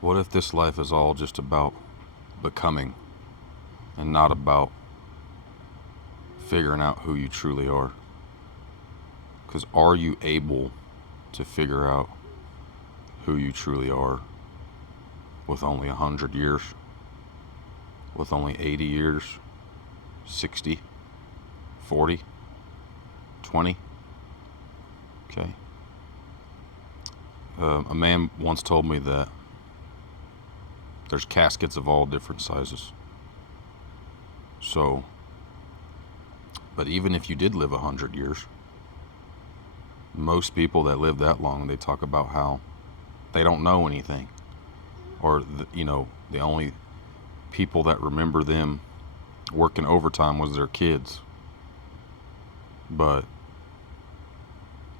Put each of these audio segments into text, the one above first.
What if this life is all just about becoming and not about figuring out who you truly are? Because are you able to figure out who you truly are with only 100 years? With only 80 years? 60? 40? 20? Okay. A man once told me that there's caskets of all different sizes. So, but even if you did live 100 years, most people that live that long, they talk about how they don't know anything. Or, the only people that remember them working overtime was their kids. But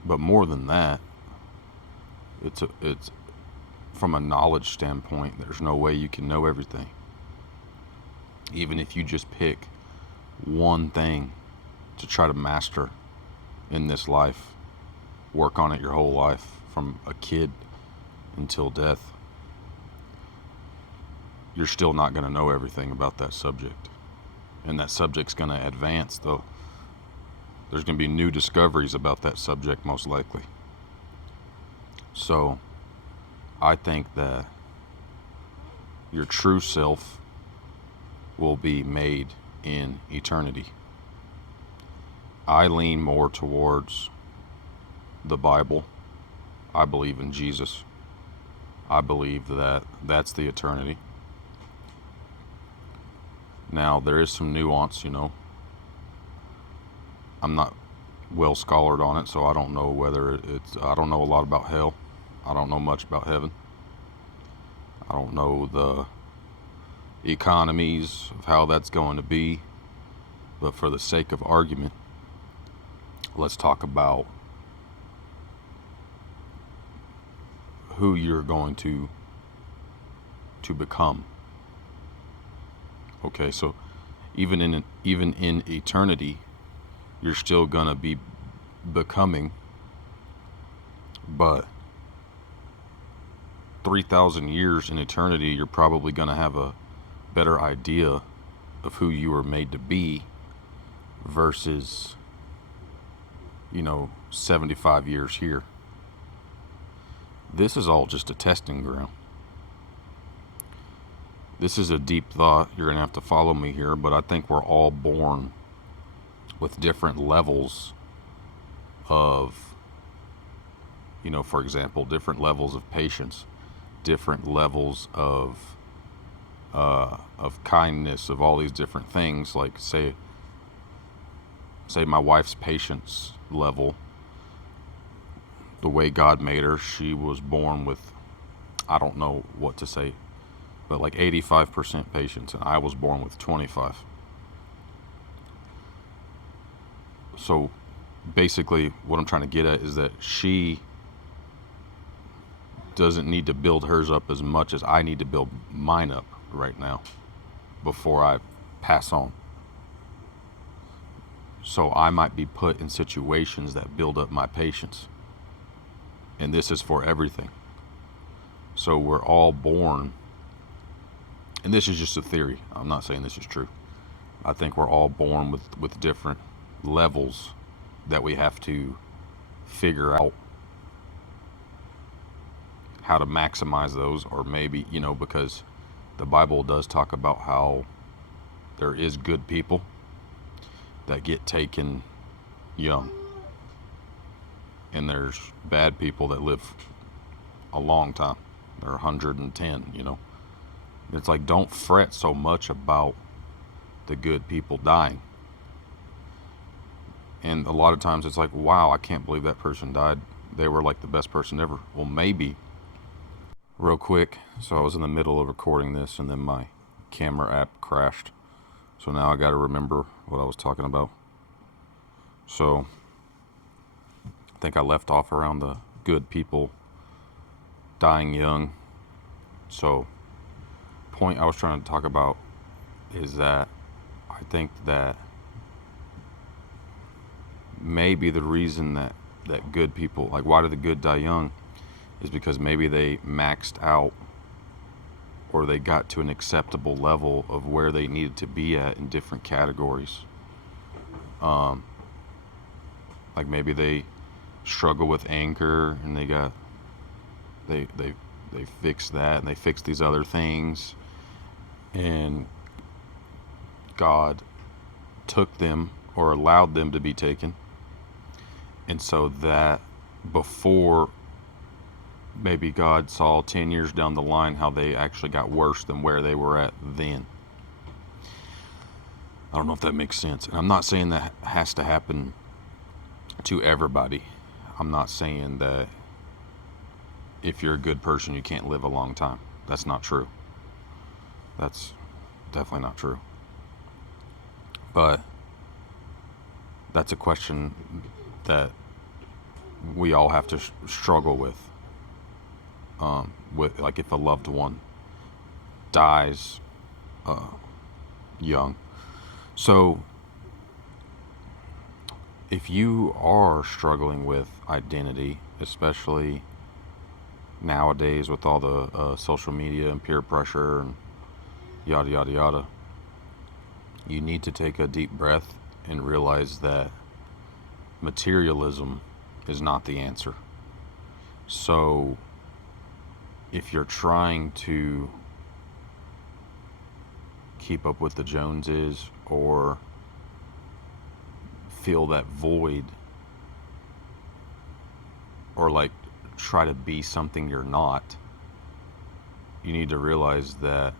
more than that, it's from a knowledge standpoint, there's no way you can know everything. Even if you just pick one thing to try to master in this life, work on it your whole life, from a kid until death, you're still not going to know everything about that subject. And that subject's going to advance, though. There's going to be new discoveries about that subject, most likely. So, I think that your true self will be made in eternity. I lean more towards the Bible. I believe in Jesus. I believe that that's the eternity. Now, there is some nuance, I'm not well scholared on it, so I don't know I don't know a lot about hell. I don't know much about heaven. I don't know the economies of how that's going to be. But for the sake of argument, let's talk about who you're going to become. Okay, so even in eternity, you're still gonna be becoming, but 3,000 years in eternity, you're probably gonna have a better idea of who you were made to be versus 75 years here. This is all just a testing ground. This is a deep thought. You're going to have to follow me here, but I think we're all born with different levels of, for example, different levels of patience, different levels of kindness, of all these different things. Like say my wife's patience level, the way God made her, she was born with, I don't know what to say, but like 85% patience, and I was born with 25. So basically what I'm trying to get at is that she doesn't need to build hers up as much as I need to build mine up right now before I pass on. So I might be put in situations that build up my patience. And this is for everything. So we're all born, and this is just a theory, I'm not saying this is true. I think we're all born with different levels that we have to figure out how to maximize those, or maybe, because the Bible does talk about how there is good people that get taken young, and there's bad people that live a long time. They're 110. It's like, don't fret so much about the good people dying. And a lot of times it's like, wow, I can't believe that person died. They were like the best person ever. Well, maybe. Real quick, so I was in the middle of recording this and then my camera app crashed. So now I got to remember what I was talking about. So I think I left off around the good people dying young. So point I was trying to talk about is that I think that maybe the reason that good people, like, why do the good die young, is because maybe they maxed out or they got to an acceptable level of where they needed to be at in different categories. Like maybe they struggle with anger and they fixed that and they fixed these other things, and God took them or allowed them to be taken. And so that before, maybe God saw 10 years down the line how they actually got worse than where they were at then. I don't know if that makes sense. And I'm not saying that has to happen to everybody. I'm not saying that if you're a good person you can't live a long time. That's not true. That's definitely not true. But that's a question that we all have to struggle with like if a loved one dies young. So if you are struggling with identity, especially nowadays with all the social media and peer pressure and yada yada yada, you need to take a deep breath and realize that materialism is not the answer. So if you're trying to keep up with the Joneses or feel that void, or like try to be something you're not, you need to realize that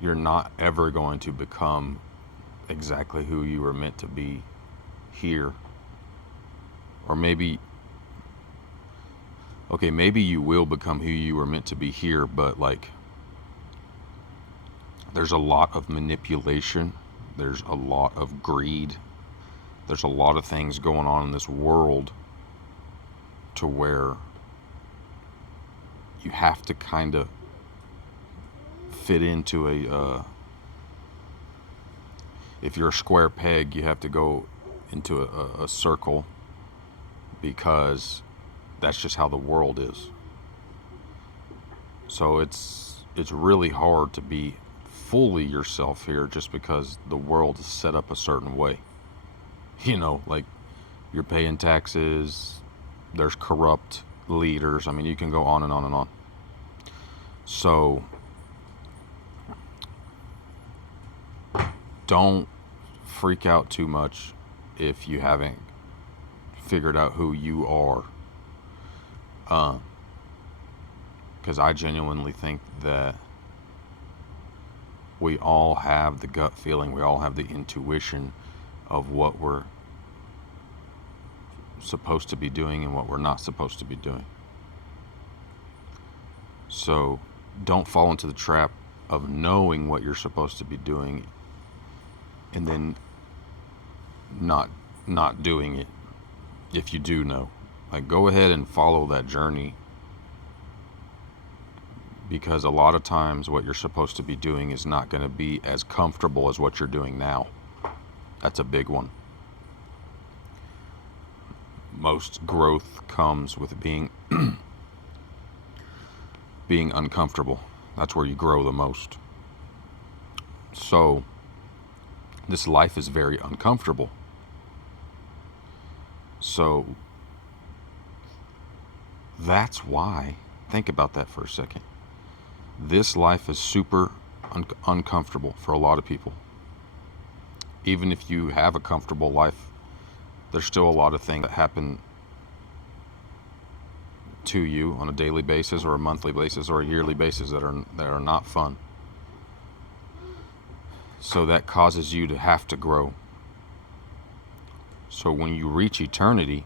you're not ever going to become exactly who you were meant to be here. Or maybe you will become who you were meant to be here, but like there's a lot of manipulation, there's a lot of greed, there's a lot of things going on in this world to where you have to kind of fit into if you're a square peg, you have to go into a circle, because that's just how the world is. So it's really hard to be fully yourself here just because the world is set up a certain way. Like you're paying taxes, there's corrupt leaders. I mean, you can go on and on and on. So don't freak out too much if you haven't figured out who you are. Because I genuinely think that we all have the gut feeling, we all have the intuition of what we're supposed to be doing and what we're not supposed to be doing. So don't fall into the trap of knowing what you're supposed to be doing and then not doing it. If you do know, like, go ahead and follow that journey, because a lot of times what you're supposed to be doing is not going to be as comfortable as what you're doing now. That's a big one. Most growth comes with being uncomfortable. That's where you grow the most. So this life is very uncomfortable. So that's why, think about that for a second. This life is super uncomfortable for a lot of people. Even if you have a comfortable life, there's still a lot of things that happen to you on a daily basis or a monthly basis or a yearly basis that are not fun. So that causes you to have to grow. So when you reach eternity,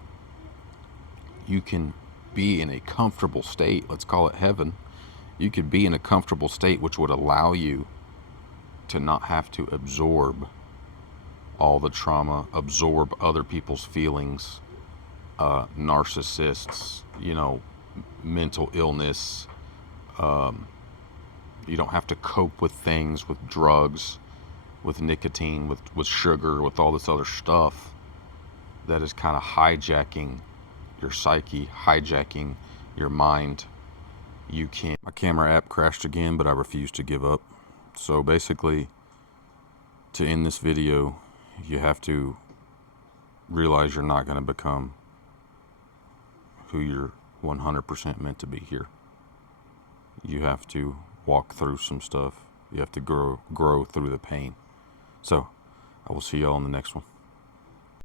you can be in a comfortable state. Let's call it heaven. You could be in a comfortable state which would allow you to not have to absorb all the trauma, absorb other people's feelings, narcissists, mental illness. You don't have to cope with things, with drugs, with nicotine, with sugar, with all this other stuff that is kind of hijacking your psyche, hijacking your mind, you can't. My camera app crashed again, but I refuse to give up. So basically, to end this video, you have to realize you're not going to become who you're 100% meant to be here. You have to walk through some stuff. You have to grow through the pain. So, I will see y'all in the next one.